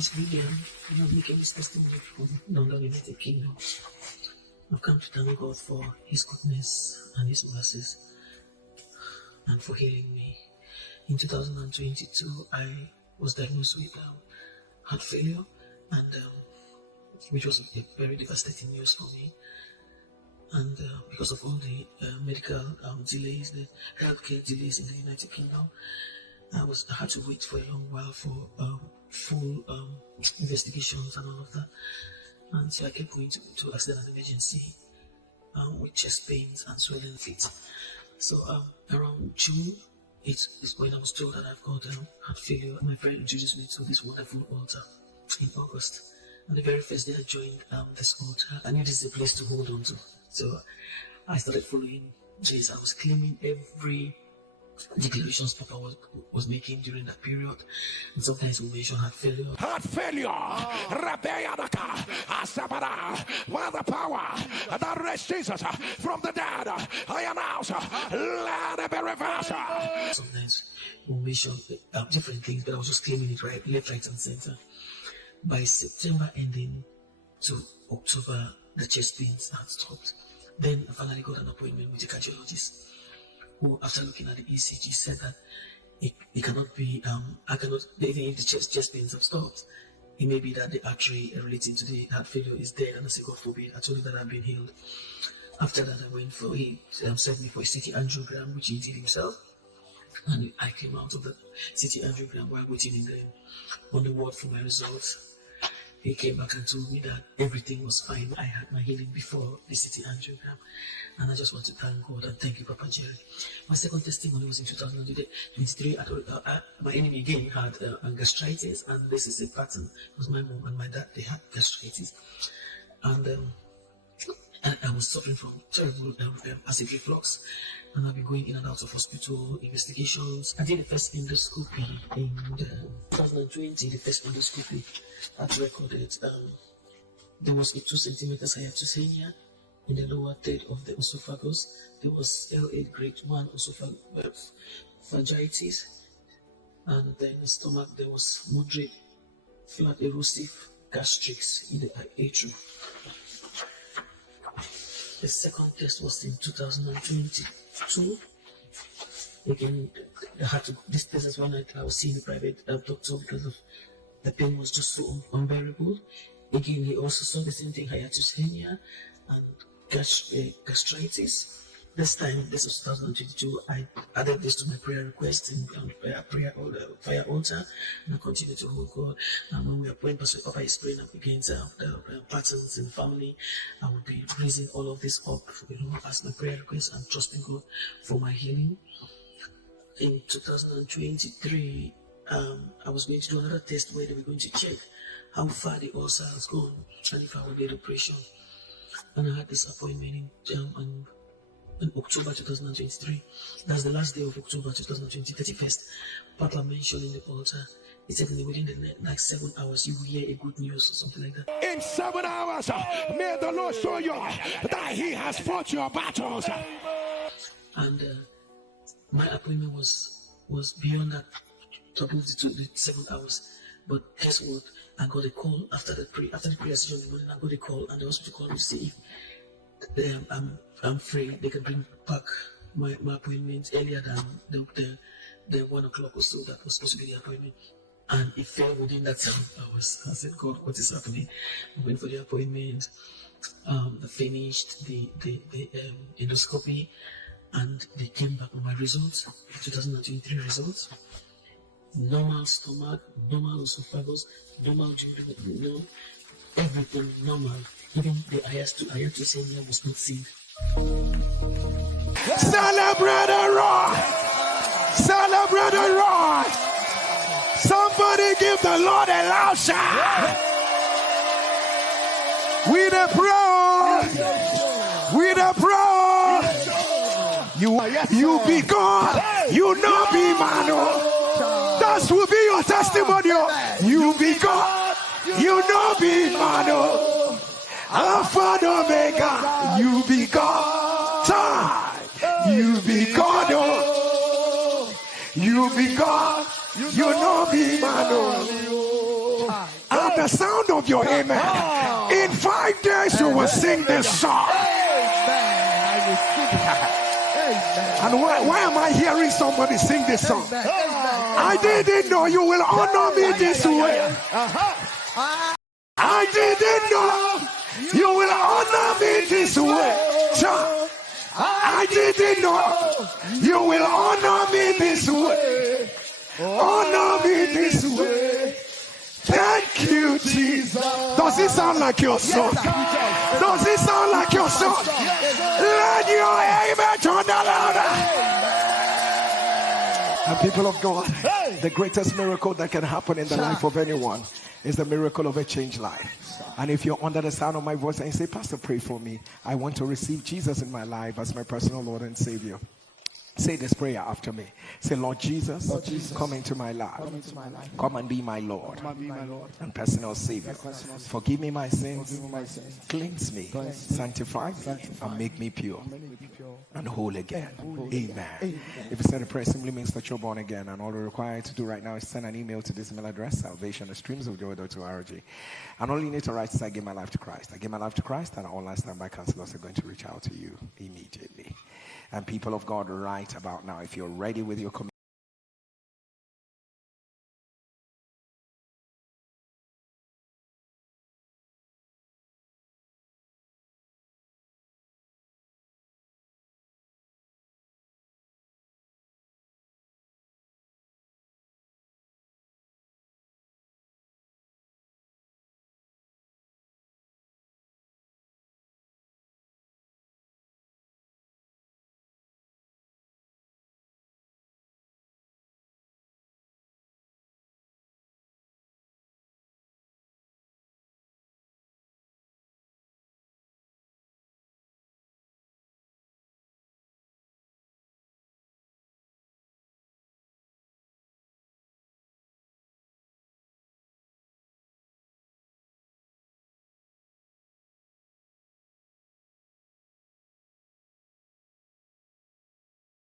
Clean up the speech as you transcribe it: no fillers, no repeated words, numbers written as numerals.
This video, making this testimony from London, United Kingdom. I've come to thank God for His goodness and His mercies and for healing me. In 2022, I was diagnosed with heart failure, and which was a very devastating news for me. And because of all the medical delays, the healthcare delays in the United Kingdom, I had to wait for a long while for full investigations and all of that. And so I kept going to accident and emergency with chest pains and swelling feet. So around June, it's when I was told that I've got heart failure. My friend introduced me to this wonderful altar in August. And the very first day I joined this altar, I knew this is a place to hold on to. So I started following Jesus. I was claiming every declarations Papa was making during that period. And sometimes we mention heart failure. Heart failure, Rabeyanaka, Asabara, by the power that raised Jesus from the dead, I announce, let it be reversed. Sometimes we mention different things, but I was just claiming it left, right, and center. By September ending to October, the chest pains had stopped. Then I finally got an appointment with a cardiologist, who, after looking at the ECG, said that it cannot be, even if the chest pains have stopped, it may be that the artery relating to the heart failure is dead. And I said, God forbid, I told him that I've been healed. After that, he sent me for a CT angiogram, which he did himself. And I came out of the CT angiogram while waiting on the ward for my results. He came back and told me that everything was fine. I had my healing before the CT angiogram. And I just want to thank God and thank you, Papa Jerry. My second testimony was in 2023. My enemy again had gastritis, and this is a pattern. It was my mom and my dad, they had gastritis. And I was suffering from terrible acid reflux. And I've been going in and out of hospital investigations. I did the first endoscopy in 2020. The first endoscopy had recorded there was a 2 centimeters hiatushernia in the lower third of the esophagus. There was L8 grade 1 esophagitis, and then in the stomach there was moderate flat erosive gastrics in the atrium. The second test was in 2022. Again, this test is one I was seeing a private doctor because of the pain was just so unbearable. Again, he also saw the same thing, hiatus hernia and gastritis. This time, this was 2022, I added this to my prayer request in fire altar, and I continue to hold God. And when we are praying, Pastor Papa is praying up against the patterns in the family, I will be raising all of this up, as my prayer request, and trusting God for my healing. In 2023, I was going to do another test where they were going to check how far the ulcer has gone and if I will get operation. And I had this appointment in October 2023. That's the last day of October 2020, 31st. Papa mentioned in the altar, he said within the next 7 hours you will hear a good news or something like that. In 7 hours, may the Lord show you that He has fought your battles. And my appointment was beyond that, above the 7 hours. But guess what? I got a call after the prayer session in the morning. I got a call, and the hospital called me to say if I'm free, they can bring back my appointment earlier than the 1 o'clock or so that was supposed to be the appointment. And it fell within that 7 hours. I said, God, what is happening? I went for the appointment. I finished the endoscopy, and they came back with my results, 2023 results. Normal stomach, normal esophagus, normal duodenum, everything normal. Even the hiatus was not seen. Celebrate the rock! Celebrate the rock! Somebody give the Lord a loud shout! We the pro! We the pro! You be God! You not be man! That will be your testimony. You be God. You know be man. Alpha and Omega. You be God. Time. You be God. You be God. You know be man. the sound of your amen, in 5 days you will sing this song. And why am I hearing somebody sing this song? I didn't know you will honor me this way. I didn't know you will honor me this way. I didn't know you will honor me this way. Honor me this way. Thank you, Jesus. Does it sound like your song? Does it sound like your song? Let your amen turn louder. And people of God, the greatest miracle that can happen in the life of anyone is the miracle of a changed life. And if you're under the sound of my voice and you say, Pastor, pray for me, I want to receive Jesus in my life as my personal Lord and Savior. Say this prayer after me. Say, Lord Jesus, come into my life. Come and be my Lord and personal Savior. Forgive me my sins. Cleanse me. Sanctify me. And make me pure and whole again. Amen. If you said a prayer, simply means that you're born again. And all we're required to do right now is send an email to this email address, salvation@streamsofjoy.org. And all you need to write is, I give my life to Christ. I give my life to Christ, and all standby counselors are going to reach out to you immediately. And people of God, right about now, if you're ready with your commitment,